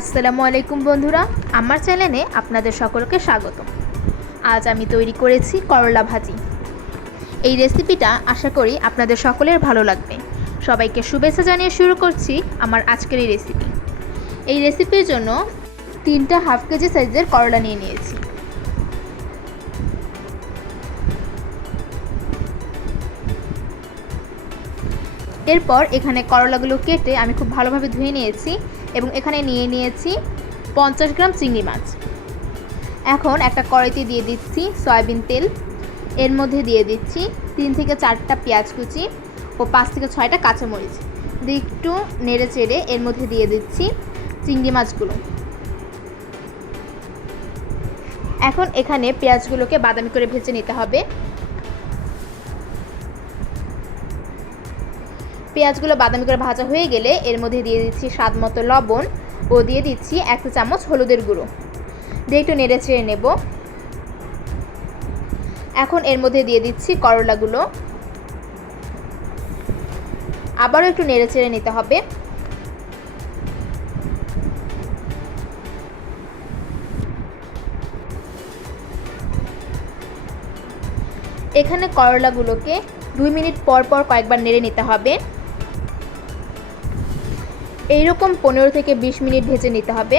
আসসালামু আলাইকুম বন্ধুরা, আমার চ্যানেলে আপনাদের সকলকে স্বাগত আজ আমি তৈরি করেছি করলা ভাজি। এই রেসিপিটা আশা করি আপনাদের সকলের ভালো লাগবে। সবাইকে শুভেচ্ছা জানিয়ে শুরু করছি আমার আজকের এই রেসিপি। এই রেসিপির জন্য তিনটা হাফ কেজি সাইজের করলা নিয়ে নিয়েছি। এরপর এখানে করলাগুলো কেটে আমি খুব ভালোভাবে ধুয়ে নিয়েছি এবং এখানে নিয়ে নিয়েছি পঞ্চাশ গ্রাম চিংড়ি মাছ। এখন একটা কড়াইতে দিয়ে দিচ্ছি সয়াবিন তেল। এর মধ্যে দিয়ে দিচ্ছি তিন থেকে চারটা পেঁয়াজ কুচি ও পাঁচ থেকে ছয়টা কাঁচামরিচ। দিয়ে একটু নেড়ে চেড়ে এর মধ্যে দিয়ে দিচ্ছি চিংড়ি মাছগুলো। এখন এখানে পেঁয়াজগুলোকে বাদামি করে ভেজে নিতে হবে। পেঁয়াজগুলো বাদামি করে ভাজা হয়ে গেলে এর মধ্যে দিয়ে দিচ্ছি স্বাদ মতো লবণ ও দিয়ে দিচ্ছি এক চামচ হলুদের গুঁড়ো। দিয়ে একটু নেড়ে ছেড়ে নেব। এখন এর মধ্যে দিয়ে দিচ্ছি করলাগুলো। আবারও একটু নেড়ে চেড়ে নিতে হবে। এখানে করলাগুলোকে দুই মিনিট পর পর কয়েকবার নেড়ে নিতে হবে। এইরকম পনেরো থেকে বিশ মিনিট ভেজে নিতে হবে।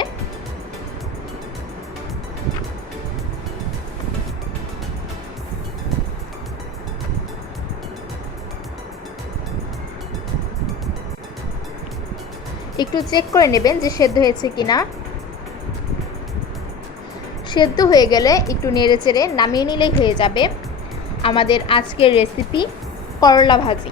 একটু চেক করে নেবেন যে সেদ্ধ হয়েছে কিনা। সেদ্ধ হয়ে গেলে একটু নেড়ে চেড়ে নামিয়ে নিলেই হয়ে যাবে। আমাদের আজকের রেসিপি করলা ভাজি।